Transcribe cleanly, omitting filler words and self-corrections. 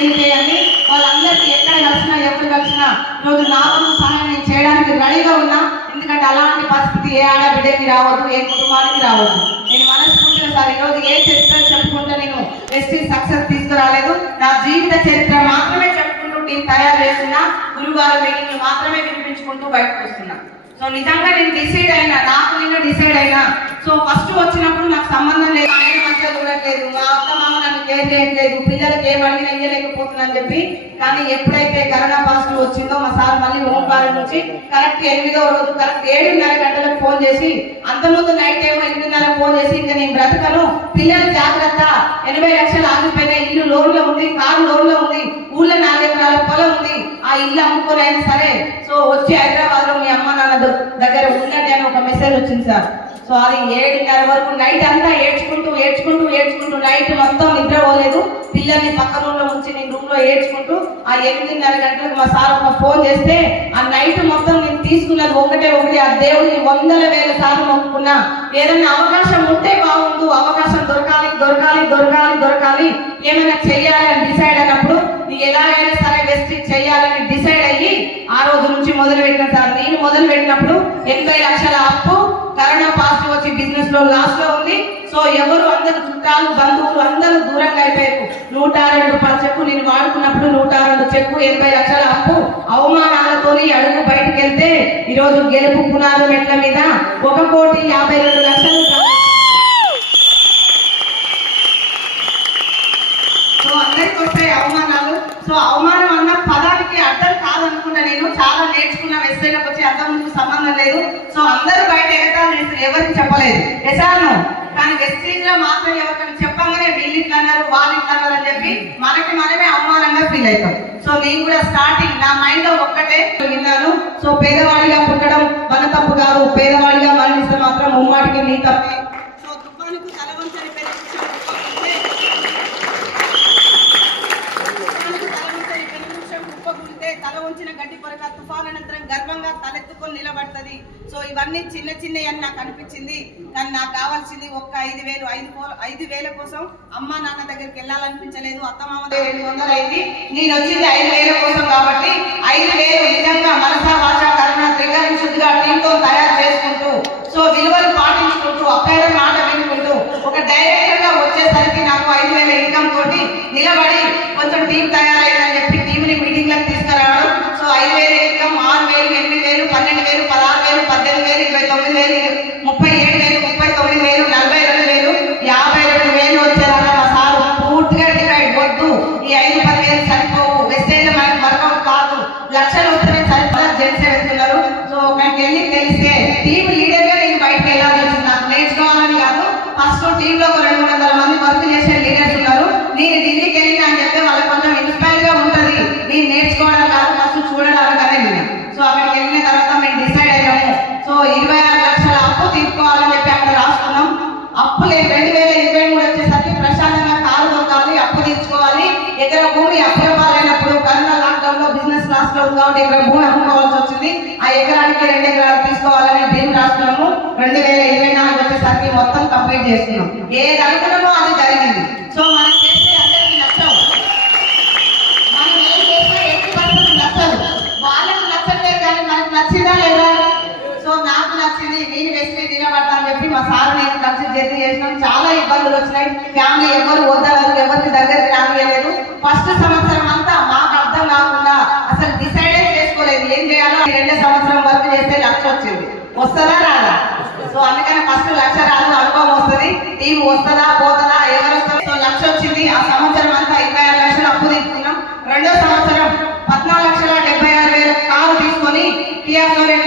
ఏమి చేయండి, వాళ్ళందరికీ ఎక్కడ కలిసినా ఎప్పుడు కలిసినా ఈరోజు నాకు సహాయం నేను చేయడానికి రెడీగా ఉన్నా. ఎందుకంటే అలాంటి పరిస్థితి ఏ ఆడబిడ్డకి రావద్దు, ఏ కుటుంబానికి రావద్దు. నేను మనస్ఫూర్తిగా సార్ ఈరోజు ఏ చరిత్ర చెప్పుకుంటే నేను వెస్టీజ్ సక్సెస్ తీసుకురాలేదు. నా జీవిత చరిత్ర మాత్రమే చెప్పుకుంటూ టీం తయారు చేస్తున్నా. గురుగారు మీటింగ్ మాత్రమే వినిపించుకుంటూ బయటకు వస్తున్నా. సో నిజంగా నేను డిసైడ్ అయినా, నాకు నేను డిసైడ్ అయినా. సో ఫస్ట్ వచ్చినప్పుడు నాకు సంబంధం లేదు, ఆయన మంచిగా చూడట్లేదు, మా అత్త మామ నన్ను కేర్ చేయట్లేదు, పిల్లలకి ఏం అడిగినా ఇయ్యలేకపోతున్నాను చెప్పి. కానీ ఎప్పుడైతే కరోనా పాజిటివ్ వచ్చిందో మా సార్ మళ్ళీ హోంగార్డ్ నుంచి కరెక్ట్ 8వ రోజు కరెక్ట్ 7:30 గంటలకు ఫోన్ చేసి, అంతకుముందు నైట్ ఏమో 8:30 ఫోన్ చేసి, ఇంకా నేను బ్రతకను, పిల్లలు జాగ్రత్త, 80 లక్షలు ఆగిపోయినాయి, ఇల్లు లోన్లో ఉంది, కారు లోన్లో ఉంది, ఊళ్ళో 4 ఎకరాల పొలం ఉంది, ఆ ఇల్లు అమ్ముకొని అయినా సరే సో వచ్చి హైదరాబాద్ లో మీ అమ్మ నాన్న దగ్గర ఉండండి అని ఒక మెసేజ్ వచ్చింది సార్. సో అది 7:30 వరకు నైట్ అంతా ఏడ్చుకుంటూ నైట్ మొత్తం నిద్రపోలేదు. పిల్లల్ని పక్క రూమ్ లో ఉంచి నేను రూమ్ లో ఏడ్చుకుంటూ ఆ 8:30 గంటలకు మా సార్ ఒక ఫోన్ చేస్తే ఆ నైట్ మొత్తం నేను తీసుకున్నది ఒకటే ఆ దేవుడిని 100,000 సార్లు మొక్కుకున్నా. ఏదైనా అవకాశం ఉంటే బాగుండు, అవకాశం దొరకాలి, ఏమైనా చెయ్యాలి అని డిసైడ్ అయినప్పుడు ఎలాగైనా సరే వెస్టీజ్ చెయ్యాలని డిసైడ్ అయ్యి ఆ రోజు నుంచి మొదలు పెట్టిన సార్. నేను మొదలు పెట్టినప్పుడు 80 లక్షల అప్పు, కరోనా పాజిటివ్ వచ్చి బిజినెస్ లో లాస్ లో ఉంది. సో ఎవరు అందరు చుట్టాలు బంధువులు అందరూ దూరంగా అయిపోయారు. 102 రూపాయల చెక్కు నేను వాడుకున్నప్పుడు 102 చెక్కు, 80 లక్షల అప్పు, అవమానాలతోని అడుగు బయటకు వెళ్తే ఈరోజు గెలుపు పునాది మెట్ల మీద 1,52,00,000. సో అందరికి వస్తాయి అవమానాలు. సో అవమానం అన్న పదానికి అర్థం కాదనుకుంటా. నేను చాలా నేర్చుకున్నా, వెస్టైన్కి వచ్చి అర్థం ముందుకు సంబంధం లేదు. సో అందరూ బయట ఎగతాలు చేస్తారు, ఎవరికి చెప్పలేదు ఎసాను. కానీ వెస్టీజ్ లో మాత్రం ఎవరికైనా చెప్పగానే వీళ్ళు ఇట్లా అన్నారు, వాళ్ళు ఇట్లా అన్నారు అని చెప్పి మనమే అవమానంగా ఫీల్ అవుతాం. సో నేను కూడా స్టార్టింగ్ నా మైండ్ లో ఒక్కటే విన్నాను. సో పేదవాడిగా పుట్టడం మన తప్పు కాదు, పేదవాడిగా మరణిస్తే మాత్రం ముమ్మాటికి నీ తప్పే. సో తుఫానుకు తలవంచని తల వంచిన గడ్డి కొరక తుఫాన్ అనంతరం గర్వంగా తలెత్తుకొని నిలబడుతుంది. సో ఇవన్నీ చిన్న అని నాకు అనిపించింది. కానీ నాకు కావాల్సింది ఒక్క 5,000 కోసం అమ్మ నాన్న దగ్గరికి వెళ్ళాలనిపించలేదు. అత్తమామ 700 అయింది, నేను వచ్చింది 5,000 కోసం. కాబట్టి 5,000 నిజంగా మనసా వాచా కరుణ త్రికరణ శుద్ధిగా టీంతో తయారు చేసుకుంటూ, సో విలువలు పాటించుకుంటూ, అప్పయ్య మాట వినుకుంటూ ఒక డైరెక్టర్ గా వచ్చేసరికి నాకు 5,000 ఇన్కమ్ తోటి నిలబడి కొంచెం టీం తయారైందని చెప్పి టీంని మీటింగ్లకు తీసుకురావడం. సో 5,000 ఇన్కమ్ 6,000, 8,000, 12,000, 16,000, 18,000, 29,000, 37,000, 39,000, 42,000, 52,000 వచ్చేలాగా మా సార్ పూర్తిగా డివైడ్. వద్దు, ఈ 5-10,000 సరిపోవు, వెస్టైన్ మనకి వర్కౌట్ కాదు, లక్షలు వస్తేనే సరిపోదా, జెంట్స్ వెళ్తున్నారు. సో ఒకరికి వెళ్ళి తెలిస్తే టీం లీడర్ గా నేను బయటకు వెళ్ళాల్సి వచ్చింది. నాకు నేర్చుకోవాలని కాదు, ఫస్ట్ టీమ్ లో 200-300 మంది వర్క్ చేసే లీడర్స్ ఉన్నారు. నేను ఢిల్లీకి వెళ్ళినా అని చెప్తే వాళ్ళకి కొంచెం ఇన్స్పైర్ గా ఉంటది. నేను నేర్చుకోవడం కాదు, ఫస్ట్ చూడడం కదా నేను. సో అక్కడికి వెళ్ళిన తర్వాత మేము డిసైడ్ అయ్యాము. సో 26 లక్షల అప్పు తీసుకోవాలని చెప్పి అక్కడ రాసుకున్నాం. అప్పు లేదు, 2023 వచ్చేసరికి ప్రశాంతంగా కారు దొరకాలి, అప్పు తీర్చుకోవాలి. ఎకరా భూమి అప్పుల పాలైనప్పుడు కరోనా లాక్డౌన్ లో బిజినెస్ లాస్ లో ఉంది కాబట్టి ఇక్కడ భూమి అమ్ముకోవాల్సి వచ్చింది. ఆ ఎకరానికి 2 ఎకరాలు తీసుకోవాలని డ్రీమ్ రాసుకున్నాము. 2024 వచ్చేసరికి మొత్తం కంప్లీట్ చేసుకున్నాం. ఏది అనుకున్నామో అది జరిగింది. సో మనం చేస్తే అందరికీ నచ్చవు, మనం ఏం చేసినా 80% నచ్చదు. వాళ్ళకి నచ్చట్లేదు కానీ మనకు నచ్చిందా లేదా? సో నాకు నచ్చింది, నేను వెస్టేజ్ నిలబడతా అని చెప్పి మా సార్ నేను కలిసి జర్నీ చేసినాం. చాలా ఇబ్బందులు వచ్చినాయి, ఫ్యామిలీ ఎవరు వద్దన్నారు, ఎవరికి దగ్గరికి రానియలేదు. ఫస్ట్ సంవత్సరం అంతా మాకు అర్థం కాకుండా అసలు డిసైడే చేసుకోలేదు ఏం చేయాలో. 2వ సంవత్సరం వర్క్ చేస్తే 1,00,000 వచ్చింది. వస్తుందా రాదా? సో అందుకని ఫస్ట్ 1,00,000 రాదు, అనుభవం వస్తుంది. టీం వస్తుందా పోతుందా, ఎవరు వస్తారు. సో 1,00,000 వచ్చింది. ఆ సంవత్సరం అంతా 26 లక్షలు అప్పు తీసుకున్నాం. 2వ సంవత్సరం 14,76,000 కారు తీసుకొని కియా సోనెట్